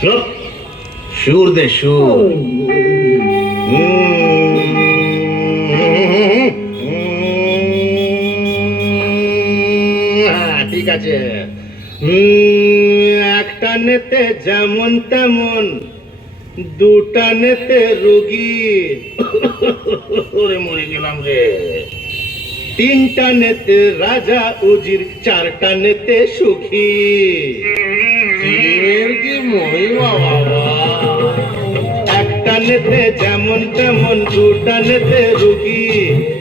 চুপ, সুর দে সুর। ঠিক আছে। একটা নেতে যেমন তেমন, দুটা নেতে রোগী। ওরে মরে গেলাম রে। তিনটা নেতে রাজা উজির, চারটা নেতে সুখী। দিনের কি মহিমা বাবা! একটা নেতে যেমন তেমন, দুটা নেতে রোগী,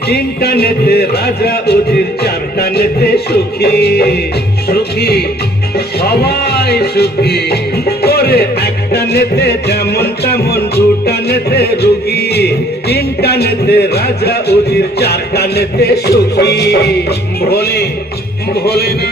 তিনটা নেতে রাজা উজির, চারটা নেতে সুখী। সুখী, সবাই সুখী। করে একটা নেতে যেমন তেমন, দুটা নেতে রোগী, তিনটা নেতে রাজা উজির, চারটা নেতে সুখী। ভোলে ভোলে না।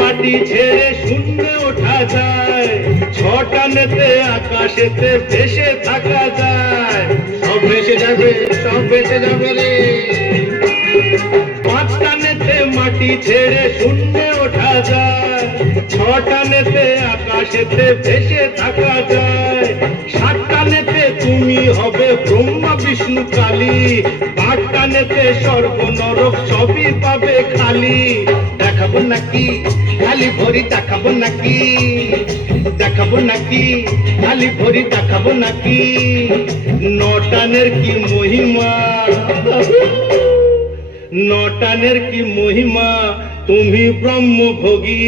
মাটি ছেড়ে শূন্যে ওঠা যায়, ছটা নেতে আকাশেতে ভেসে থাকা যায়। সব ভেসে যাবে, সব ভেসে যাবে রে। পাঁচটা নেতে মাটি ছেড়ে শূন্যে ওঠা যায়, ছটা নেতে আকাশেতে ভেসে থাকা যায়। সাতটা নেতে তুমি হবে ব্রহ্মা বিষ্ণু কালী, আটটা নেতে স্বর্গ নরক সবই পাবে খালি। দেখাবো নাকি খালি ভরি, দেখাবো নাকি, দেখাবো নাকি খালি ভরি, দেখাবো নাকি। নটানের কি মহিমা, নটানের কি মহিমা, তুমি ব্রহ্মভোগী।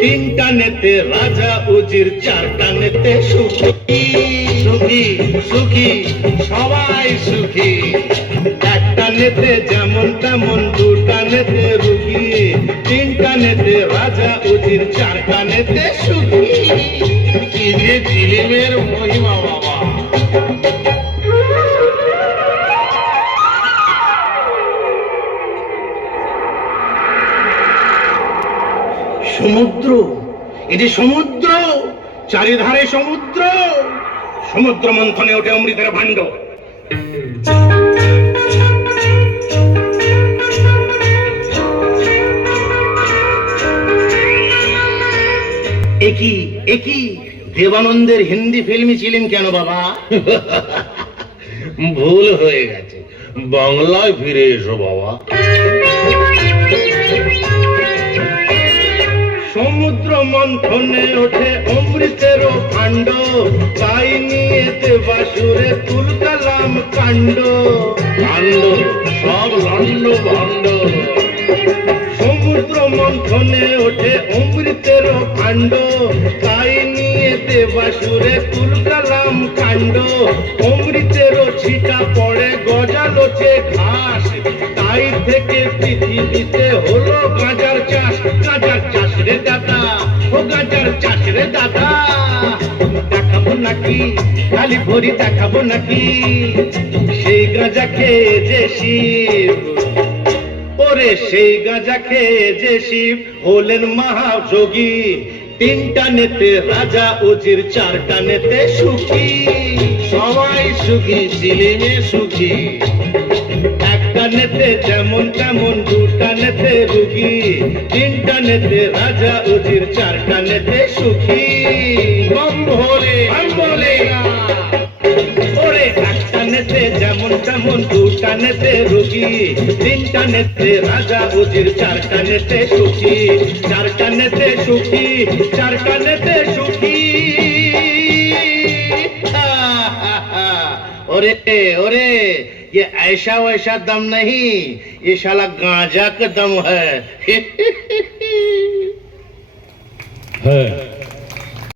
তিনটা নেতে রাজা উজির, চারটা নেতে সুখী। সুখী সুখী, সবাই সুখী। একটা নেতে যেমন তেমন, দুটা নেতে রোগী, তিনটা নেতে রাজা উজির, চারটা নেতে সুখী। কি যে ফিল্মের মহিমা বাবা! সমুদ্র, এটি সমুদ্র, চারিধারে সমুদ্র। সমুদ্র মন্থনে ওঠে অমৃতের ভাণ্ড। একই একই, দেবানন্দের হিন্দি ফিল্মই ছিলেন কেন বাবা? ভুল হয়ে গেছে, বাংলায় ফিরে এসো বাবা। সমুদ্র মন্থনে ওঠে অমৃতের ভাণ্ড, তাই নিয়ে দেবাসুরে তুলকালাম কাণ্ড। কাণ্ড সব লন্ড ভণ্ড। সমুদ্র মন্থনে ওঠে অমৃতের ভাণ্ড, তাই নিয়ে দেবাসুরে তুলকালাম কাণ্ড। অমৃতের ছিটা পড়ে গজালোচে ঘাস, তাই থেকে পৃথিবীতে হলো গাঁজার চাষ। গাঁজার চাষ রে দাদা, ও গাঁজার চাষ রে দাদা। দেখাবো নাকি খালি ভরি, দেখাবো নাকি সেই গাঁজা খেয়ে যে শিব। ওরে সেই গাঁজা খেয়ে যে শিব হলেন মহাযোগী। তিনটা নেতে রাজা উজির, চারটা নেতে সুখী। সবাই সুখী, ফিল্মে সুখী। একটা নেতে যেমন তেমন, দুটা নেতে রোগী, তিনটা নেতে রাজা উজির, চারটা নেতে সুখী। বম ভোলে বম ভোলে না। ওরে একটা নেতে যেমন তেমন, দুটা নেতে রোগী, তিনটা নেতে রাজা উজির, চারটা নেতে সুখী। চারটা নেতে সুখী, চারটা নেতে সুখী। ओरे ओरे, ये ऐसा वैसा दम नहीं, ये साला गांजा का दम है।